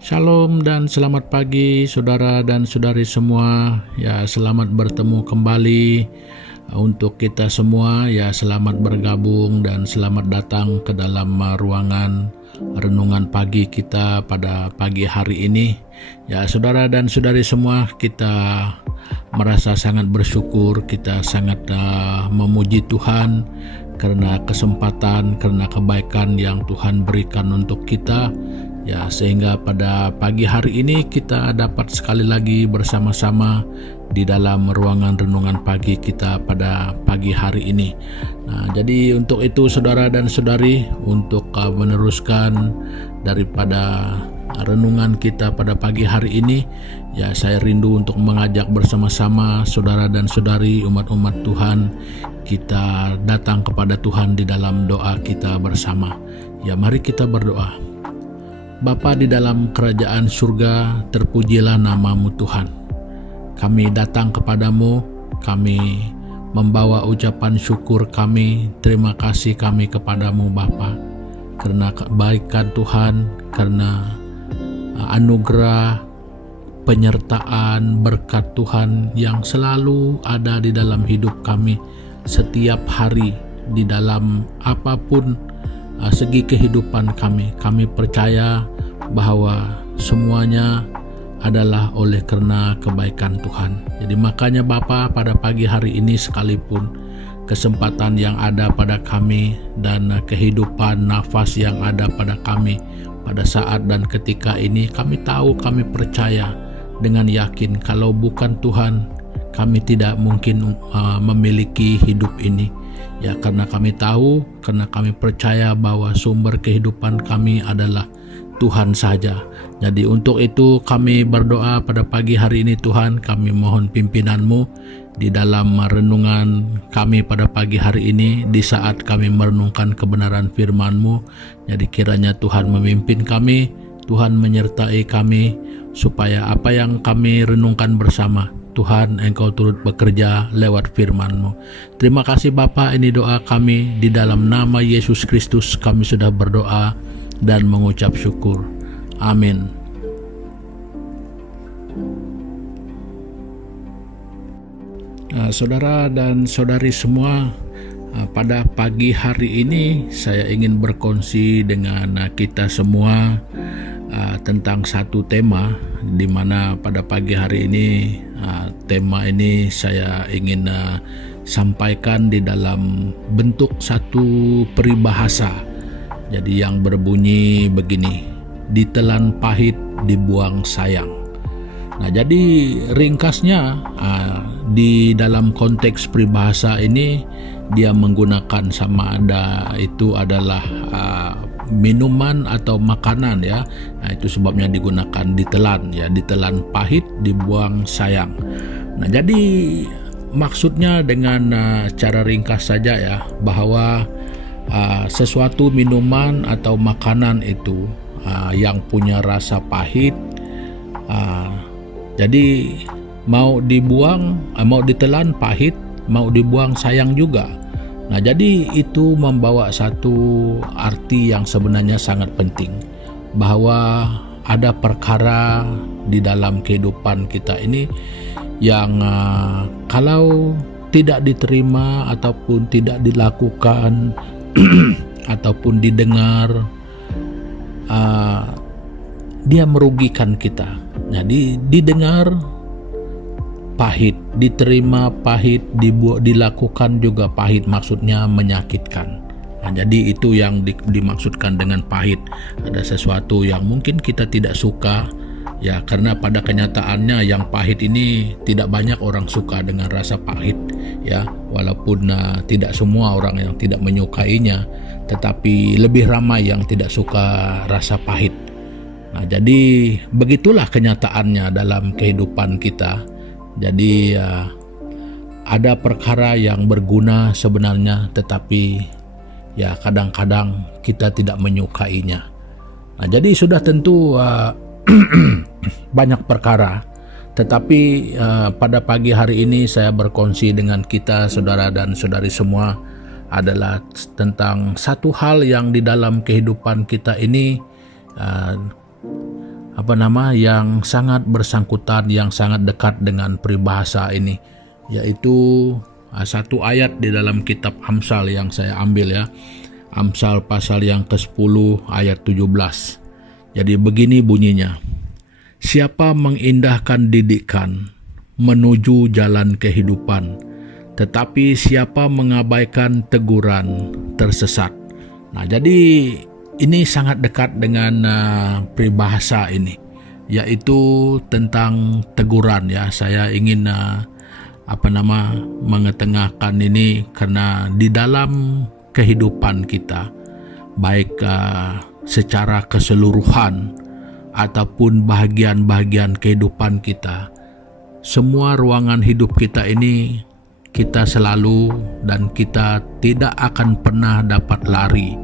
Shalom dan selamat pagi saudara dan saudari semua. Ya, selamat bertemu kembali untuk kita semua. Ya, selamat bergabung dan selamat datang ke dalam ruangan renungan pagi kita pada pagi hari ini. Ya, saudara dan saudari semua, kita merasa sangat bersyukur, kita sangat memuji Tuhan karena kesempatan, karena kebaikan yang Tuhan berikan untuk kita. Ya, sehingga pada pagi hari ini kita dapat sekali lagi bersama-sama di dalam ruangan renungan pagi kita pada pagi hari ini. Nah, jadi untuk itu saudara dan saudari, untuk meneruskan daripada renungan kita pada pagi hari ini, ya saya rindu untuk mengajak bersama-sama saudara dan saudari umat-umat Tuhan, kita datang kepada Tuhan di dalam doa kita bersama. Ya, mari kita berdoa. Bapa di dalam kerajaan surga, terpujilah nama-Mu Tuhan. Kami datang kepadamu, kami membawa ucapan syukur kami, terima kasih kami kepadamu Bapa, karena kebaikan Tuhan, karena anugerah, penyertaan, berkat Tuhan yang selalu ada di dalam hidup kami setiap hari di dalam apapun segi kehidupan kami. Kami percaya bahwa semuanya adalah oleh karena kebaikan Tuhan. Jadi makanya Bapa, pada pagi hari ini sekalipun kesempatan yang ada pada kami dan kehidupan nafas yang ada pada kami pada saat dan ketika ini, kami tahu, kami percaya dengan yakin kalau bukan Tuhan kami tidak mungkin memiliki hidup ini. Ya, karena kami tahu, karena kami percaya bahwa sumber kehidupan kami adalah Tuhan saja. Jadi untuk itu kami berdoa pada pagi hari ini Tuhan, kami mohon pimpinan-Mu di dalam renungan kami pada pagi hari ini, di saat kami merenungkan kebenaran firman-Mu. Jadi kiranya Tuhan memimpin kami, Tuhan menyertai kami, supaya apa yang kami renungkan bersama, Tuhan Engkau turut bekerja lewat firman-Mu. Terima kasih Bapa, ini doa kami di dalam nama Yesus Kristus kami sudah berdoa dan mengucap syukur. Amin. Saudara dan saudari semua, pada pagi hari ini saya ingin berkongsi dengan kita semua tentang satu tema, di mana pada pagi hari ini tema ini saya ingin sampaikan di dalam bentuk satu peribahasa. Jadi yang berbunyi begini, ditelan pahit dibuang sayang. Nah, jadi ringkasnya di dalam konteks peribahasa ini dia menggunakan sama ada itu adalah minuman atau makanan, ya. Nah, itu sebabnya digunakan ditelan, ya, ditelan pahit dibuang sayang. Nah, jadi maksudnya dengan cara ringkas saja, ya, bahwa sesuatu minuman atau makanan itu yang punya rasa pahit, jadi mau dibuang, mau ditelan pahit, mau dibuang sayang juga. Nah, jadi itu membawa satu arti yang sebenarnya sangat penting, bahwa ada perkara di dalam kehidupan kita ini yang kalau tidak diterima ataupun tidak dilakukan ataupun didengar, dia merugikan kita. Jadi didengar pahit, diterima pahit, dilakukan juga pahit, maksudnya menyakitkan. Nah, jadi itu yang dimaksudkan dengan pahit. Ada sesuatu yang mungkin kita tidak suka, ya, karena pada kenyataannya yang pahit ini tidak banyak orang suka dengan rasa pahit, ya, walaupun tidak semua orang yang tidak menyukainya, tetapi lebih ramai yang tidak suka rasa pahit. Nah, jadi begitulah kenyataannya dalam kehidupan kita. Jadi ada perkara yang berguna sebenarnya, tetapi ya kadang-kadang kita tidak menyukainya. Nah, jadi sudah tentu banyak perkara, tetapi pada pagi hari ini saya berkongsi dengan kita saudara dan saudari semua adalah tentang satu hal yang di dalam kehidupan kita ini yang sangat bersangkutan, yang sangat dekat dengan peribahasa ini, yaitu satu ayat di dalam kitab Amsal yang saya ambil ya. Amsal pasal yang ke-10 ayat 17. Jadi begini bunyinya. Siapa mengindahkan didikan menuju jalan kehidupan, tetapi siapa mengabaikan teguran tersesat. Nah, jadi ini sangat dekat dengan peribahasa ini, yaitu tentang teguran ya. Saya ingin mengetengahkan ini karena di dalam kehidupan kita, baik secara keseluruhan ataupun bahagian-bahagian kehidupan kita, semua ruangan hidup kita ini kita selalu dan kita tidak akan pernah dapat lari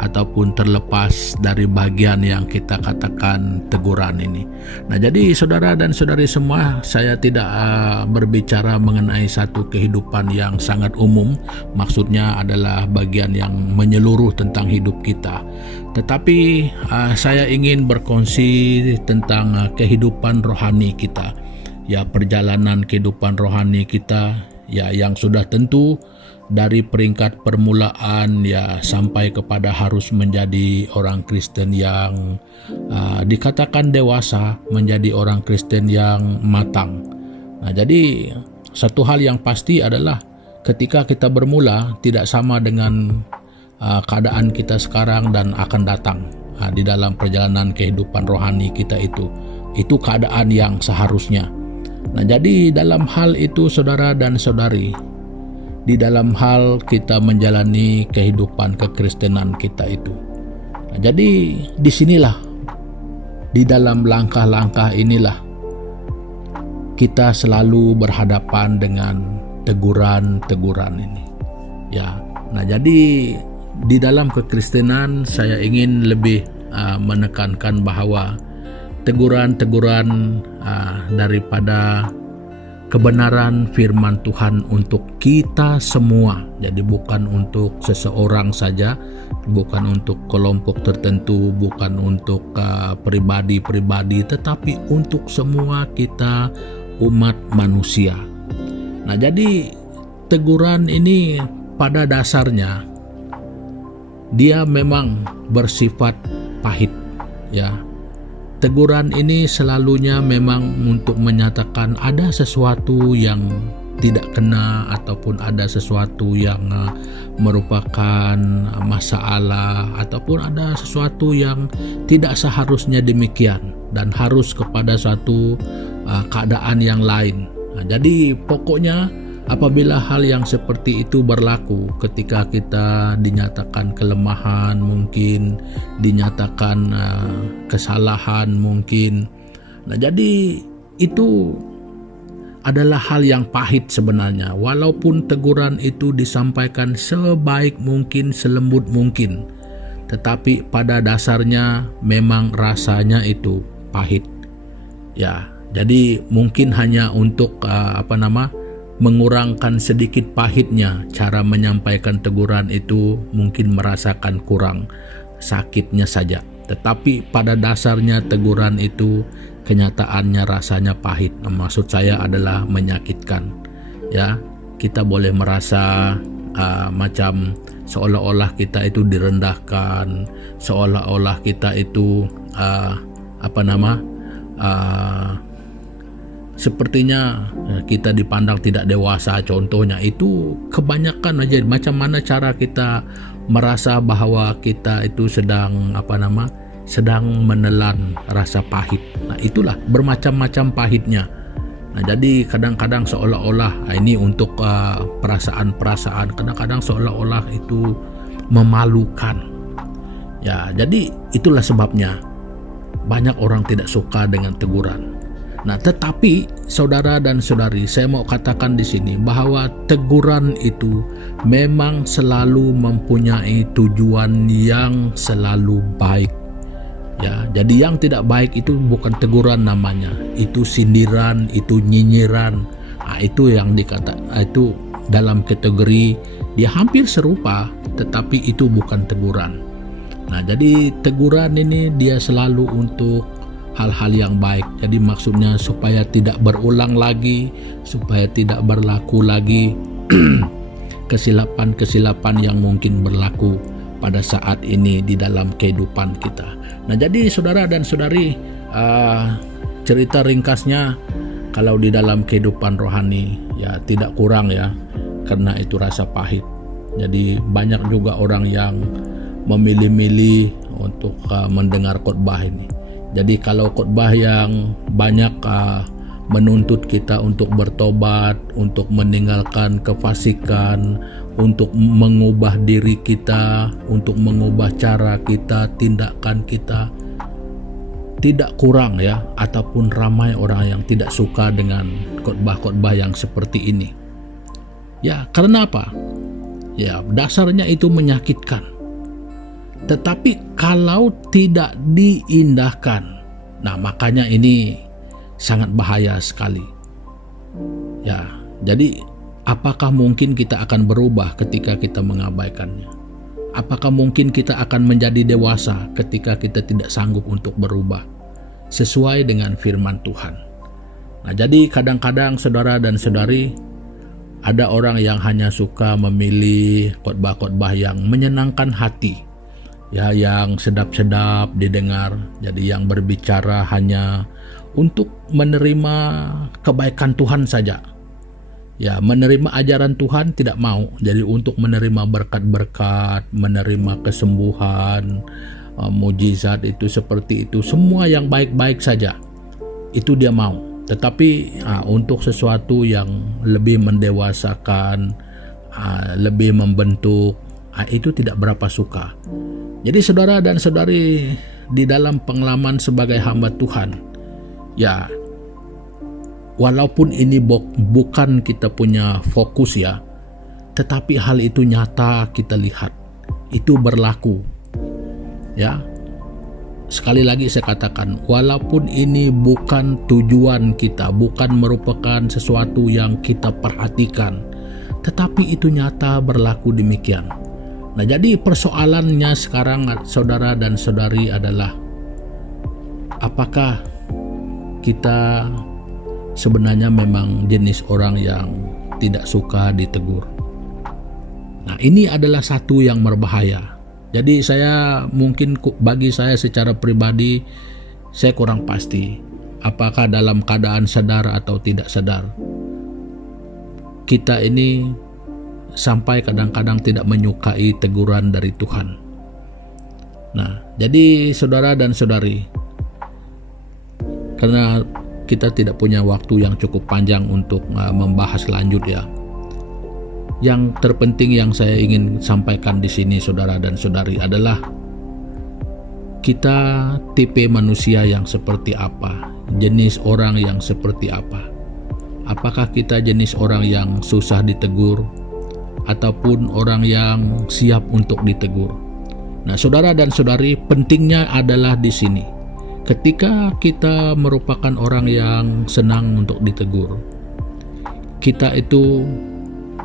ataupun terlepas dari bagian yang kita katakan teguran ini. Nah, jadi saudara dan saudari semua, saya tidak berbicara mengenai satu kehidupan yang sangat umum, maksudnya adalah bagian yang menyeluruh tentang hidup kita. Tetapi saya ingin berkongsi tentang kehidupan rohani kita, ya, perjalanan kehidupan rohani kita, ya, yang sudah tentu dari peringkat permulaan ya sampai kepada harus menjadi orang Kristen yang dikatakan dewasa, menjadi orang Kristen yang matang. Nah, jadi satu hal yang pasti adalah ketika kita bermula tidak sama dengan keadaan kita sekarang dan akan datang di dalam perjalanan kehidupan rohani kita itu. Itu keadaan yang seharusnya. Nah, jadi dalam hal itu saudara dan saudari, di dalam hal kita menjalani kehidupan kekristenan kita itu. Nah, jadi disinilah, di dalam langkah-langkah inilah kita selalu berhadapan dengan teguran-teguran ini. Ya, nah jadi di dalam kekristenan saya ingin lebih menekankan bahwa teguran-teguran daripada kebenaran firman Tuhan untuk kita semua. Jadi bukan untuk seseorang saja, bukan untuk kelompok tertentu, bukan untuk pribadi-pribadi, tetapi untuk semua kita umat manusia. Nah, jadi teguran ini pada dasarnya dia memang bersifat pahit, ya. Teguran ini selalunya memang untuk menyatakan ada sesuatu yang tidak kena ataupun ada sesuatu yang merupakan masalah ataupun ada sesuatu yang tidak seharusnya demikian dan harus kepada suatu keadaan yang lain. Nah, jadi pokoknya apabila hal yang seperti itu berlaku, ketika kita dinyatakan kelemahan, mungkin dinyatakan kesalahan mungkin. Nah, jadi itu adalah hal yang pahit sebenarnya. Walaupun teguran itu disampaikan sebaik mungkin, selembut mungkin, tetapi pada dasarnya memang rasanya itu pahit. Ya, jadi mungkin hanya untuk mengurangkan sedikit pahitnya cara menyampaikan teguran itu, mungkin merasakan kurang sakitnya saja. Tetapi pada dasarnya teguran itu kenyataannya rasanya pahit. Maksud saya adalah menyakitkan. Ya, kita boleh merasa macam seolah-olah kita itu direndahkan, seolah-olah kita itu sepertinya kita dipandang tidak dewasa. Contohnya itu kebanyakan aja. Macam mana cara kita merasa bahwa kita itu sedang menelan rasa pahit. Nah, itulah bermacam-macam pahitnya. Nah, jadi kadang-kadang seolah-olah ini untuk perasaan-perasaan, kadang-kadang seolah-olah itu memalukan. Ya, jadi itulah sebabnya banyak orang tidak suka dengan teguran. Nah, tetapi saudara dan saudari, saya mau katakan di sini bahwa teguran itu memang selalu mempunyai tujuan yang selalu baik. Ya, jadi yang tidak baik itu bukan teguran namanya, itu sindiran, itu nyinyiran. Nah, itu yang itu dalam kategori dia hampir serupa, tetapi itu bukan teguran. Nah, jadi teguran ini dia selalu untuk hal-hal yang baik. Jadi maksudnya supaya tidak berulang lagi, supaya tidak berlaku lagi kesilapan-kesilapan yang mungkin berlaku pada saat ini di dalam kehidupan kita. Nah, jadi saudara dan saudari, cerita ringkasnya kalau di dalam kehidupan rohani ya tidak kurang ya, karena itu rasa pahit. Jadi banyak juga orang yang memilih-milih untuk mendengar khotbah ini. Jadi kalau khotbah yang banyak menuntut kita untuk bertobat, untuk meninggalkan kefasikan, untuk mengubah diri kita, untuk mengubah cara kita, tindakan kita, tidak kurang ya, ataupun ramai orang yang tidak suka dengan khotbah-khotbah yang seperti ini. Ya, karena apa? Ya, dasarnya itu menyakitkan. Tetapi kalau tidak diindahkan, nah makanya ini sangat bahaya sekali. Ya, jadi apakah mungkin kita akan berubah ketika kita mengabaikannya? Apakah mungkin kita akan menjadi dewasa ketika kita tidak sanggup untuk berubah sesuai dengan firman Tuhan? Nah, jadi kadang-kadang saudara dan saudari, ada orang yang hanya suka memilih khotbah-khotbah yang menyenangkan hati, ya, yang sedap-sedap didengar. Jadi yang berbicara hanya untuk menerima kebaikan Tuhan saja. Ya, menerima ajaran Tuhan tidak mau. Jadi untuk menerima berkat-berkat, menerima kesembuhan, mujizat itu seperti itu, semua yang baik-baik saja, itu dia mau. Tetapi untuk sesuatu yang lebih mendewasakan, lebih membentuk, itu tidak berapa suka. Jadi saudara dan saudari, di dalam pengalaman sebagai hamba Tuhan, ya, walaupun ini bukan kita punya fokus ya, tetapi hal itu nyata kita lihat, itu berlaku. Ya, sekali lagi saya katakan, walaupun ini bukan tujuan kita, bukan merupakan sesuatu yang kita perhatikan, tetapi itu nyata berlaku demikian. Nah, jadi persoalannya sekarang saudara dan saudari adalah, apakah kita sebenarnya memang jenis orang yang tidak suka ditegur? Nah, ini adalah satu yang berbahaya. Jadi bagi saya secara pribadi, saya kurang pasti apakah dalam keadaan sadar atau tidak sadar, kita ini sampai kadang-kadang tidak menyukai teguran dari Tuhan. Nah, jadi saudara dan saudari, karena kita tidak punya waktu yang cukup panjang untuk membahas lanjut ya. Yang terpenting yang saya ingin sampaikan di sini saudara dan saudari adalah, kita tipe manusia yang seperti apa, jenis orang yang seperti apa. Apakah kita jenis orang yang susah ditegur ataupun orang yang siap untuk ditegur? Nah, saudara dan saudari, pentingnya adalah di sini. Ketika kita merupakan orang yang senang untuk ditegur, kita itu,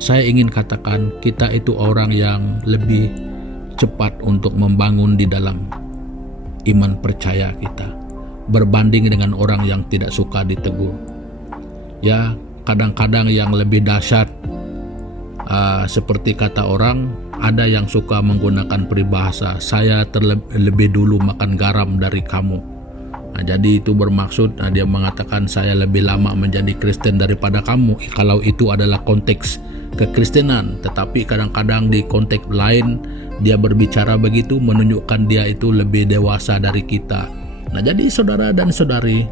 saya ingin katakan, kita itu orang yang lebih cepat untuk membangun di dalam iman percaya kita, berbanding dengan orang yang tidak suka ditegur. Ya, kadang-kadang yang lebih dahsyat, seperti kata orang, ada yang suka menggunakan peribahasa, saya lebih dulu makan garam dari kamu. Nah, jadi itu bermaksud, dia mengatakan saya lebih lama menjadi Kristen daripada kamu, kalau itu adalah konteks kekristenan. Tetapi kadang-kadang di konteks lain dia berbicara begitu, menunjukkan dia itu lebih dewasa dari kita. Nah, jadi saudara dan saudari,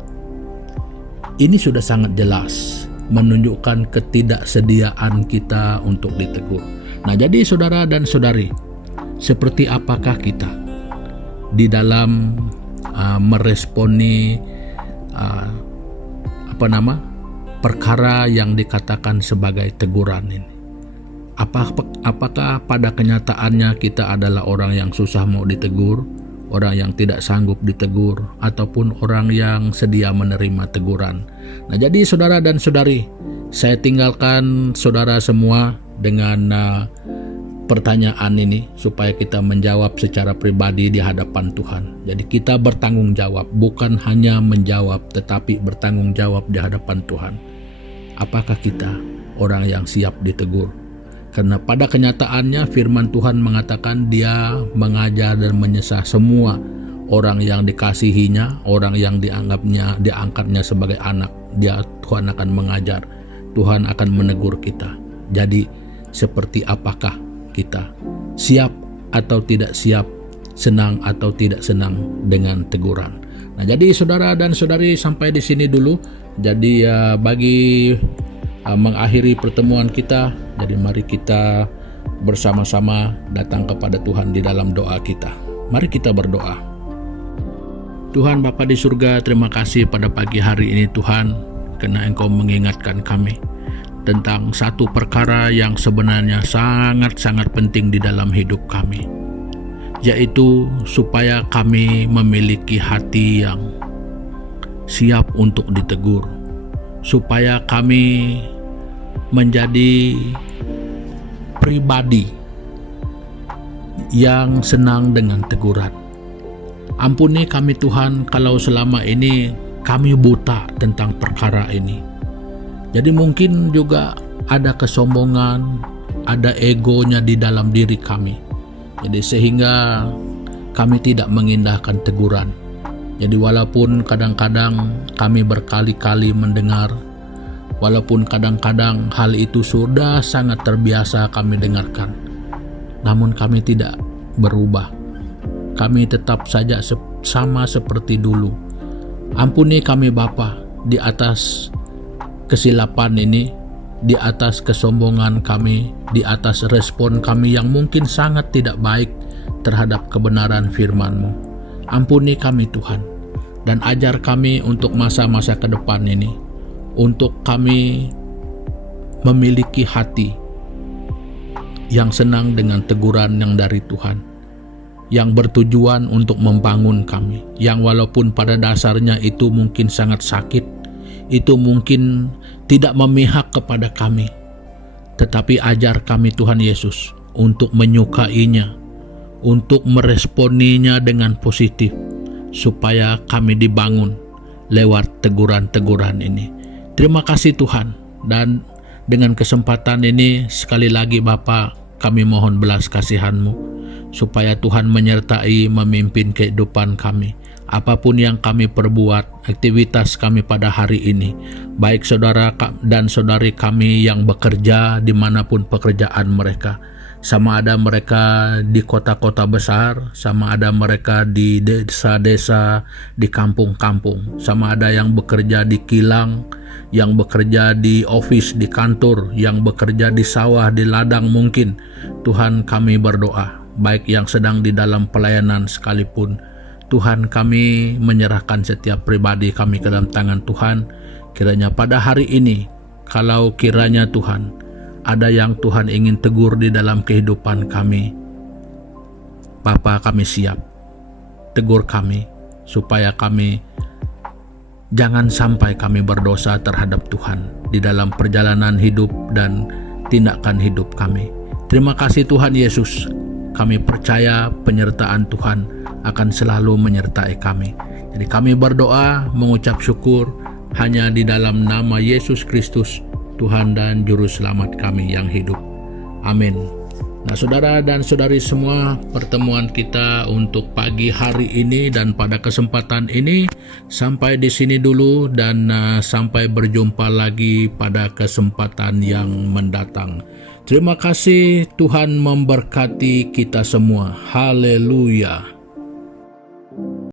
ini sudah sangat jelas menunjukkan ketidaksediaan kita untuk ditegur. Nah, jadi saudara dan saudari, seperti apakah kita di dalam meresponi perkara yang dikatakan sebagai teguran ini? Apakah pada kenyataannya kita adalah orang yang susah mau ditegur, orang yang tidak sanggup ditegur, ataupun orang yang sedia menerima teguran? Nah, jadi saudara dan saudari, saya tinggalkan saudara semua dengan pertanyaan ini supaya kita menjawab secara pribadi di hadapan Tuhan. Jadi kita bertanggung jawab, bukan hanya menjawab tetapi bertanggung jawab di hadapan Tuhan. Apakah kita orang yang siap ditegur? Karena pada kenyataannya firman Tuhan mengatakan Dia mengajar dan menyesah semua orang yang dikasihinya, orang yang diangkatnya sebagai anak. Tuhan akan mengajar, Tuhan akan menegur kita. Jadi seperti apakah kita? Siap atau tidak siap? Senang atau tidak senang dengan teguran? Nah, jadi saudara dan saudari, sampai di sini dulu. Jadi bagi mengakhiri pertemuan kita, jadi mari kita bersama-sama datang kepada Tuhan di dalam doa kita. Mari kita berdoa. Tuhan Bapa di surga, terima kasih pada pagi hari ini Tuhan, karena Engkau mengingatkan kami tentang satu perkara yang sebenarnya sangat-sangat penting di dalam hidup kami, yaitu supaya kami memiliki hati yang siap untuk ditegur, supaya kami menjadi pribadi yang senang dengan teguran. Ampuni kami Tuhan kalau selama ini kami buta tentang perkara ini. Jadi mungkin juga ada kesombongan, ada egonya di dalam diri kami. Jadi sehingga kami tidak mengindahkan teguran. Jadi walaupun kadang-kadang kami berkali-kali mendengar, walaupun kadang-kadang hal itu sudah sangat terbiasa kami dengarkan, namun kami tidak berubah. Kami tetap saja sama seperti dulu. Ampuni kami Bapa di atas kesilapan ini, di atas kesombongan kami, di atas respon kami yang mungkin sangat tidak baik terhadap kebenaran firman-Mu. Ampuni kami Tuhan, dan ajar kami untuk masa-masa ke depan ini, untuk kami memiliki hati yang senang dengan teguran yang dari Tuhan, yang bertujuan untuk membangun kami, yang walaupun pada dasarnya itu mungkin sangat sakit, itu mungkin tidak memihak kepada kami, tetapi ajar kami Tuhan Yesus untuk menyukainya, untuk meresponinya dengan positif, supaya kami dibangun lewat teguran-teguran ini. Terima kasih Tuhan, dan dengan kesempatan ini sekali lagi Bapa, kami mohon belas kasihan-Mu, supaya Tuhan menyertai, memimpin kehidupan kami. Apapun yang kami perbuat, aktivitas kami pada hari ini, baik saudara dan saudari kami yang bekerja dimanapun pekerjaan mereka, sama ada mereka di kota-kota besar, sama ada mereka di desa-desa, di kampung-kampung, sama ada yang bekerja di kilang, yang bekerja di office, di kantor, yang bekerja di sawah, di ladang mungkin. Tuhan, kami berdoa, baik yang sedang di dalam pelayanan sekalipun, Tuhan, kami menyerahkan setiap pribadi kami ke dalam tangan Tuhan. Kiranya pada hari ini, kalau kiranya Tuhan, ada yang Tuhan ingin tegur di dalam kehidupan kami, Bapa, kami siap. Tegur kami, supaya kami jangan sampai kami berdosa terhadap Tuhan di dalam perjalanan hidup dan tindakan hidup kami. Terima kasih Tuhan Yesus. Kami percaya penyertaan Tuhan akan selalu menyertai kami. Jadi kami berdoa, mengucap syukur hanya di dalam nama Yesus Kristus, Tuhan dan Juru Selamat kami yang hidup. Amin. Nah saudara dan saudari semua, pertemuan kita untuk pagi hari ini dan pada kesempatan ini sampai di sini dulu, dan sampai berjumpa lagi pada kesempatan yang mendatang. Terima kasih, Tuhan memberkati kita semua. Haleluya.